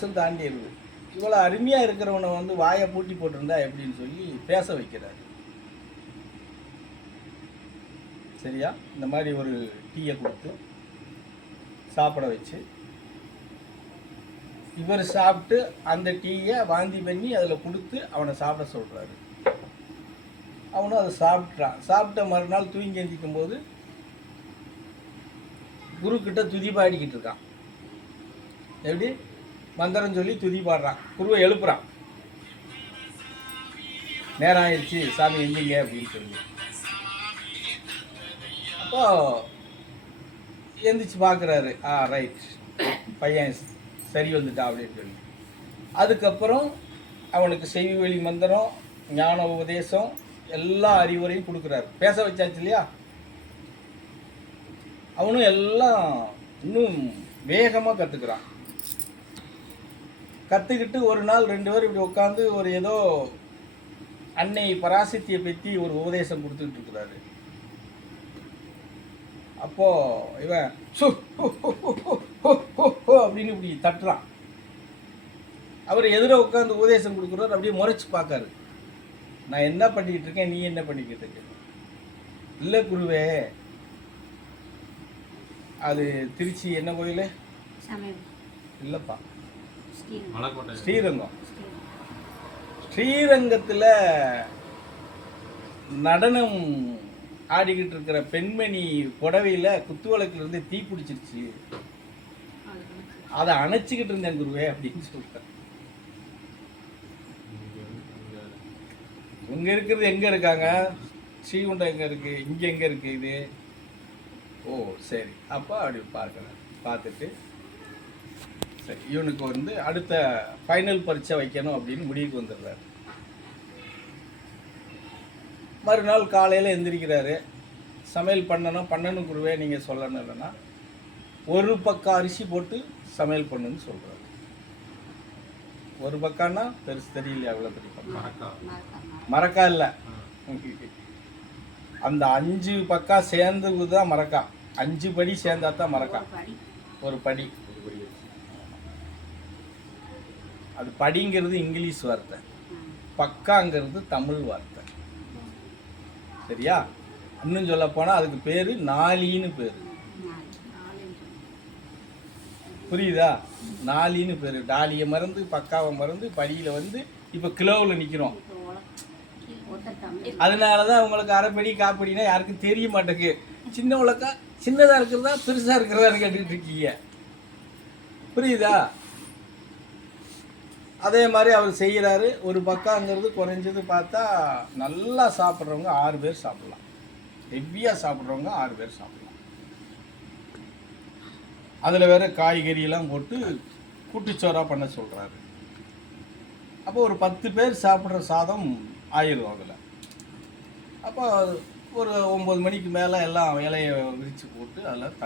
வருஷம் தாண்டிடுது. இவ்வளோ அருமையாக இருக்கிறவனை வந்து வாயை பூட்டி போட்டிருந்தா எப்படின்னு சொல்லி பேச வைக்கிறார். சரியா? இந்த மாதிரி ஒரு டீயை கொடுத்து சாப்பிட வச்சு இவர் சாப்பிட்டு அந்த டீயை வாந்தி பண்ணி அதில் கொடுத்து அவனை சாப்பிட சொல்கிறாரு. அவனும் அதை சாப்பிட்றான். சாப்பிட்ட மறுநாள் தூங்கி எந்திக்கும் போது குருக்கிட்ட துதி பாடிக்கிட்டு இருக்கான். எப்படி? மந்திரம் சொல்லி துதி பாடுறான். குருவை எழுப்புறான். நேரம் ஆயிடுச்சு, சாமி எந்திங்க அப்படின்னு சொல்லி. அப்போ எந்திரிச்சு பார்க்குறாரு. ரைட், பையன் சரி வந்துட்டா அப்படின்னு சொல்லி. அதுக்கப்புறம் அவனுக்கு செவி வழி மந்திரம், ஞான உபதேசம், எல்லா அறிவுரையும் கொடுக்குறாரு. பேச வச்சாச்சு இல்லையா? அவனும் எல்லாம் இன்னும் வேகமாக கற்றுக்குறான். கற்றுக்கிட்டு ஒரு நாள் 2 பேர் இப்படி உட்காந்து ஒரு ஏதோ அன்னை பராசக்தியை பற்றி ஒரு உபதேசம் கொடுத்துக்கிட்டு இருக்கிறாரு. அப்போது இவன் அப்படின்னு இப்படி தட்டுறான். அவர் எதிர உட்காந்து உபதேசம் கொடுக்குறாரு. அப்படியே முறைச்சி பார்க்காரு. நான் என்ன பண்ணிக்கிட்டு இருக்கேன், நீ என்ன பண்ணிக்கிட்டு இருக்க? இல்லை குருவே, அது திருச்சி என்ன கோயில்? இல்லைப்பா, ஸ்ரீரங்கம். ஸ்ரீரங்கத்தில் நடனம் ஆடிக்கிட்டு இருக்கிற பெண்மணி புடவையில் குத்துவிளக்குலேருந்து தீ பிடிச்சிருச்சு, அதை அணைச்சிக்கிட்டு இருந்தேன் குருவே அப்படின்னு சொல்கிறேன். இங்கே இருக்கிறது எங்கே இருக்காங்க? ஸ்ரீகுண்டம் எங்கே இருக்குது? இங்கே எங்கே இருக்குது இது? ஓ சரி. அப்போ அப்படி பார்க்குறேன். பார்த்துட்டு சரி, இவனுக்கு வந்து அடுத்த ஃபைனல் பரீட்சை வைக்கணும் அப்படின்னு முடிவுக்கு வந்துடுறாரு. மறுநாள் காலையில் எந்திரிக்கிறாரு. சமையல் பண்ணணும் குருவே, நீங்கள் சொல்லணும். இல்லைன்னா ஒரு பக்கம் அரிசி போட்டு சமையல் பண்ணுன்னு சொல்கிறாரு. ஒரு பக்கம்னா பெருசு தெரியலையா? அவ்வளோ பெரிய பக்கம் மரக்கா இல்லை, அந்த 5 பக்கம் சேர்ந்தது தான் மரக்கா. 5 படி சேர்ந்தா தான் மரக்கா. ஒரு படி. அது படிங்கிறது இங்கிலீஷ் வார்த்தை, பக்காங்கிறது தமிழ் வார்த்தை. சரியா? இன்னும் சொல்ல போனால் அதுக்கு பேர் நாளின்னு பேர். புரியுதா? நாளின்னு பேர். டாலியை மறந்து பக்காவை மறந்து படியில் வந்து இப்போ கிலோவில் நிற்கிறோம். அதனால தான் உங்களுக்கு அரைப்படி காப்படினா யாருக்கும் தெரிய மாட்டேங்குது. சின்ன உலக்கா சின்னதாக இருக்கிறதா பெருசாக இருக்கிறதான்னு கேட்டுக்கிட்டு இருக்கீங்க. புரியுதா? அதே மாதிரி அவர் செய்கிறாரு. ஒரு பக்கங்கிறது குறைஞ்சது பார்த்தா நல்லா சாப்பிட்றவங்க 6 பேர் சாப்பிட்லாம். ஹெவியாக சாப்பிட்றவங்க 6 பேர் சாப்பிட்லாம். அதில் வேறு காய்கறியெல்லாம் போட்டு கூட்டுச்சோறாக பண்ண சொல்கிறாரு. அப்போ ஒரு 10 பேர் சாப்பிட்ற சாதம் ஆயிரும் அதில். அப்போ ஒரு 9 மணிக்கு மேலே எல்லாம் இலையை விரித்து போட்டு அதில்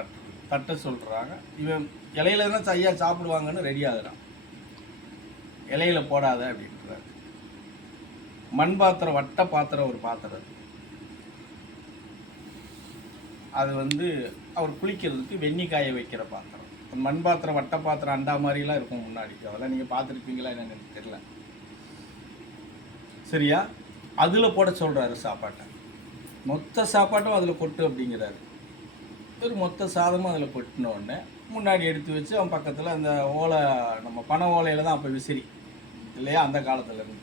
தட்ட சொல்கிறாங்க. இவன் இலையில தான் ஐயா சாப்பிடுவாங்கன்னு ரெடி ஆகுறான். இலையில போடாத அப்படின்றாரு. மண் பாத்திரம், வட்ட பாத்திரம், ஒரு பாத்திரம். அது வந்து அவர் குளிக்கிறதுக்கு வெந்நி காய வைக்கிற பாத்திரம். மண் பாத்திரம், வட்ட பாத்திரம், அண்டா மாதிரிலாம் இருக்கும் முன்னாடி. அதெல்லாம் நீங்கள் பார்த்துருப்பீங்களா என்னன்னு எனக்கு தெரியல. சரியா? அதில் போட சொல்கிறாரு சாப்பாட்டை. மொத்த சாப்பாட்டும் அதில் கொட்டு அப்படிங்கிறாரு. ஒரு மொத்த சாதமும் அதில் கொட்டின உடனே முன்னாடி எடுத்து வச்சு அவன் பக்கத்தில் அந்த ஓலை, நம்ம பனை ஓலையில் தான் அப்போ விசிறி இல்லையா அந்த காலத்துலேருந்து,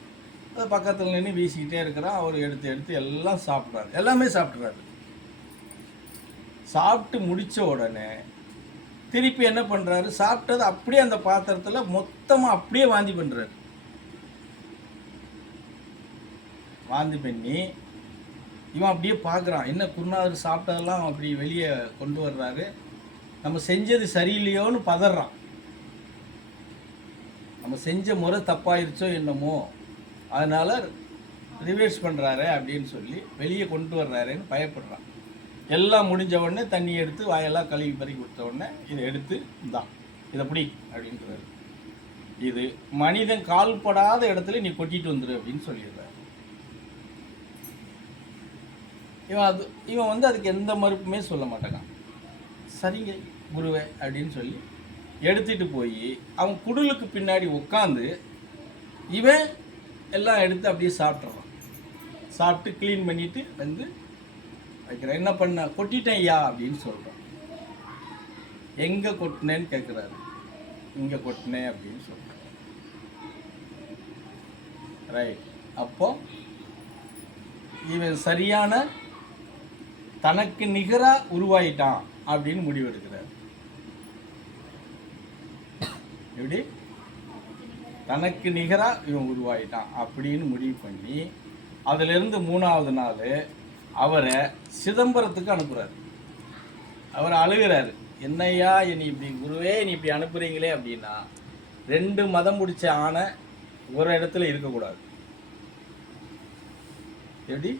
அது பக்கத்தில் நின்று வீசிக்கிட்டே இருக்கிறான். அவர் எடுத்து எல்லாம் சாப்பிட்றாரு. எல்லாமே சாப்பிட்றாரு. சாப்பிட்டு முடித்த உடனே திருப்பி என்ன பண்ணுறாரு? சாப்பிட்டது அப்படியே அந்த பாத்திரத்தில் மொத்தமாக அப்படியே வாந்தி பண்ணுறாரு. வாந்தி பண்ணி இவன் அப்படியே பார்க்குறான். என்ன குருநாதர் சாப்பிட்டதெல்லாம் அப்படி வெளியே கொண்டு வர்றாரு, நம்ம செஞ்சது சரியில்லையோன்னு பதறான். நம்ம செஞ்ச முறை தப்பாயிருச்சோ என்னமோ, அதனால் ரிவர்ஸ் பண்ணுறாரு அப்படின்னு சொல்லி வெளியே கொண்டு வர்றாருன்னு பயப்படுறான். எல்லாம் முடிஞ்ச உடனே தண்ணி எடுத்து வாயெல்லாம் கழுவி பறி கொடுத்த உடனே இதை எடுத்து இதான் இதை பிடி அப்படின்றாரு. இது மனிதன் கால்படாத இடத்துல நீ கொட்டிட்டு வந்துடு அப்படின்னு சொல்லிடுறாரு. இவன் வந்து அதுக்கு எந்த மறுப்புமே சொல்ல மாட்டாங்க. சரிங்க குருவே அப்படின்னு சொல்லி எடுத்துட்டு போய் அவன் குடிலுக்கு பின்னாடி உட்காந்து இவன் எல்லாம் எடுத்து அப்படியே சாப்பிட்றான். சாப்பிட்டு க்ளீன் பண்ணிட்டு வந்து வைக்கிறேன். என்ன பண்ண? கொட்டிட்டேன் ஐயா அப்படின்னு சொல்கிறான். எங்கே கொட்டினேன்னு கேட்குறாரு. இங்கே கொட்டினேன் அப்படின்னு சொல்கிறான். ரைட். அப்போ இவன் சரியான தனக்கு நிகராக உருவாயிட்டான் அப்படின்னு முடிவெடுக்கிறார். எப்படி? தனக்கு நிகராக இவன் உருவாயிட்டான் அப்படின்னு முடிவு பண்ணி அதிலிருந்து 3வது நாள் அவரை சிதம்பரத்துக்கு அனுப்புகிறார். அவர் அழுகிறாரு. என்னையா என்னை இப்படி குருவே நீ இப்படி அனுப்புகிறீங்களே அப்படின்னா 2 மதம் முடிச்ச ஆணை ஒரு இடத்துல இருக்கக்கூடாது. எப்படி?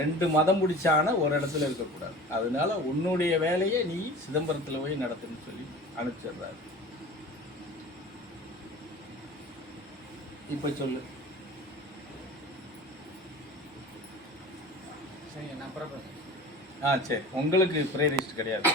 2 மதம் முடிச்ச ஆணை ஒரு இடத்துல இருக்கக்கூடாது. அதனால உன்னுடைய வேலையை நீ சிதம்பரத்தில் போய் நடத்துன்னு சொல்லி அனுப்பிச்சிடுறாரு. இப்போ சொல்லு. சரி, நான் புறப்படுறேன். சரி, உங்களுக்கு ப்ரேயரிஸ்ட் கிடையாது.